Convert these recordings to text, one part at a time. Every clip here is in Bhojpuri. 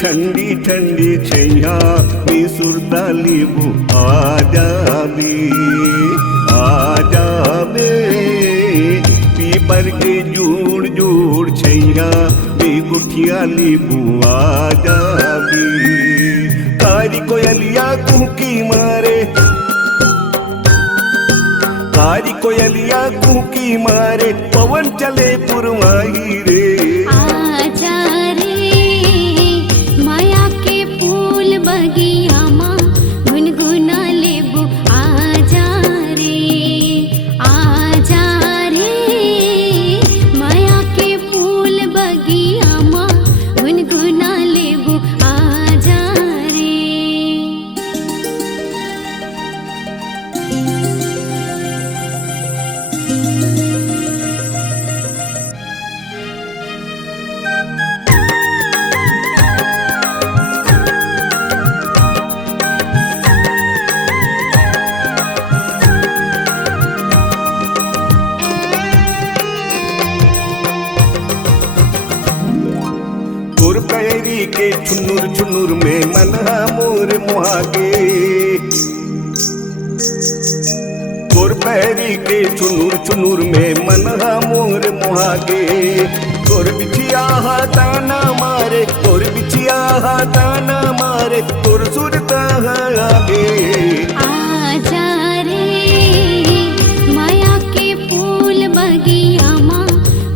ठंडी ठंडी छैया मी सुरता लीबू आजा बे पीपर के जुड़ जुड़ छैया मी गुठिया लीबू आजा बे कारी कोयलिया कुकी मारे कारी कोयलिया कुकी मारे पवन चले पुरवाही रे आजा रे माया के फूल बगिया माँ गुनगुना लेबू आजा रे माया के फूल बगिया माँ गुनगुना लेबू आजा रे। तोर पैरी के छुन्नुर छुन्नुर में मनहा मोर मुहागे तोर पैरी के छुन्नुर छुन्नुर में मनहा मोर मुहागे तोर बिछिया हाथाना मारे तोर बिछिया हाथाना मारे तोर सुरता आगे आजा रे माया के फूल बगिया माँ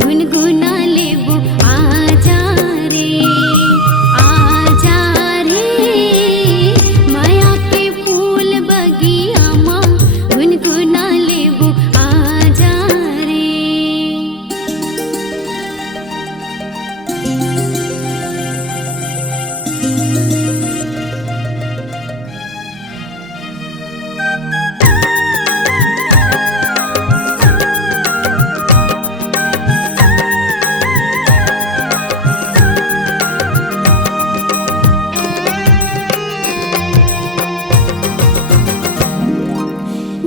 गुनगुना लेबू आजा रे माया के फूल बगिया माँ गुनगुना लेबू आजा रे।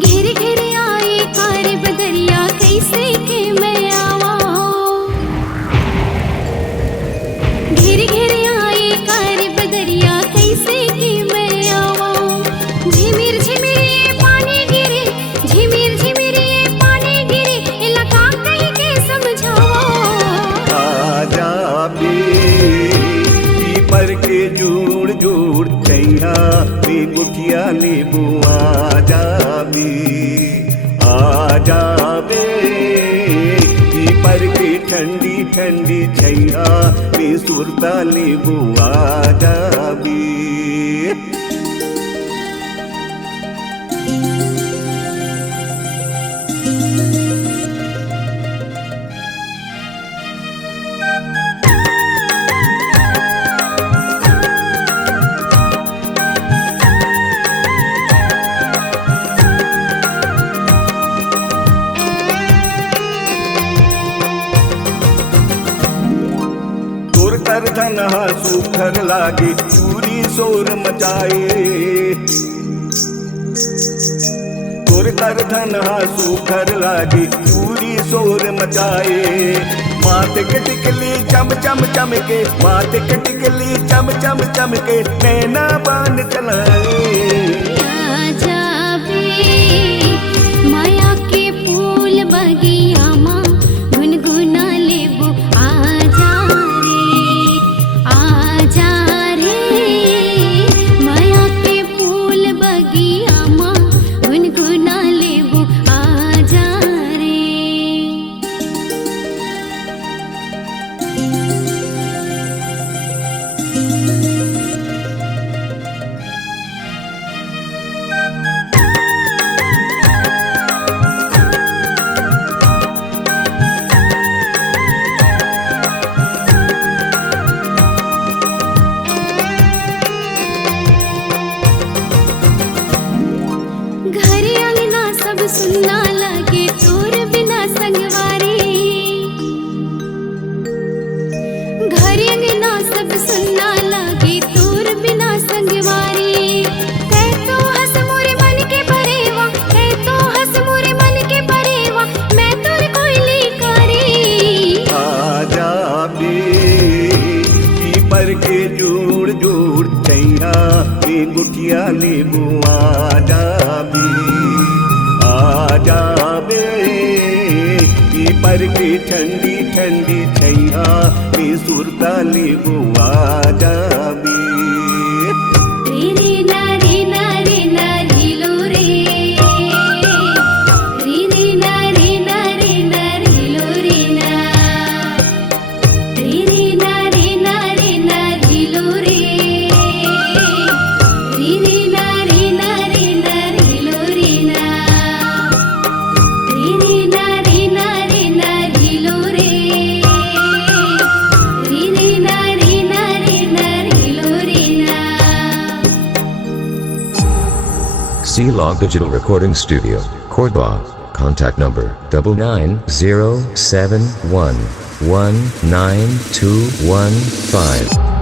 घेरे घेरे आए कारी बदरिया कैसे के मैं आवा घेरे घेरे आए कारी बदरिया कैसे के मैं आवा झिमिर झिमिर ये पानी गिरे झिमिर झिमिर ये पानी गिरे इलाका कहीं के समझावा आजा बे पीपर के जुड़ जुड़ छैया मी गुठिया लीबू आजा बे पीपर की ठंडी ठंडी छैया मी सुरता लीबू आजा बे। तोर कर धनहा सुखर लागे चूरी शोर मचाए तोर कर धनहा सुखर लागे चूरी शोर मचाए माथे के टिकली चम चम चमके माथे के टिकली चम चम चमके नैना बान चलाए आजा बे माया के फूल बगिया माँ गुनगुना लेबू आजा रे माया के फूल बगिया माँ गुनगुना लेबू आजा रे। दूर छैया ये गुठिया लेबू आ जाबे पीपर की ठंडी ठंडी छैया ये सुरता लेबू आ जाबे C-Log Digital Recording Studio, Cordoba. Contact number 99071192115.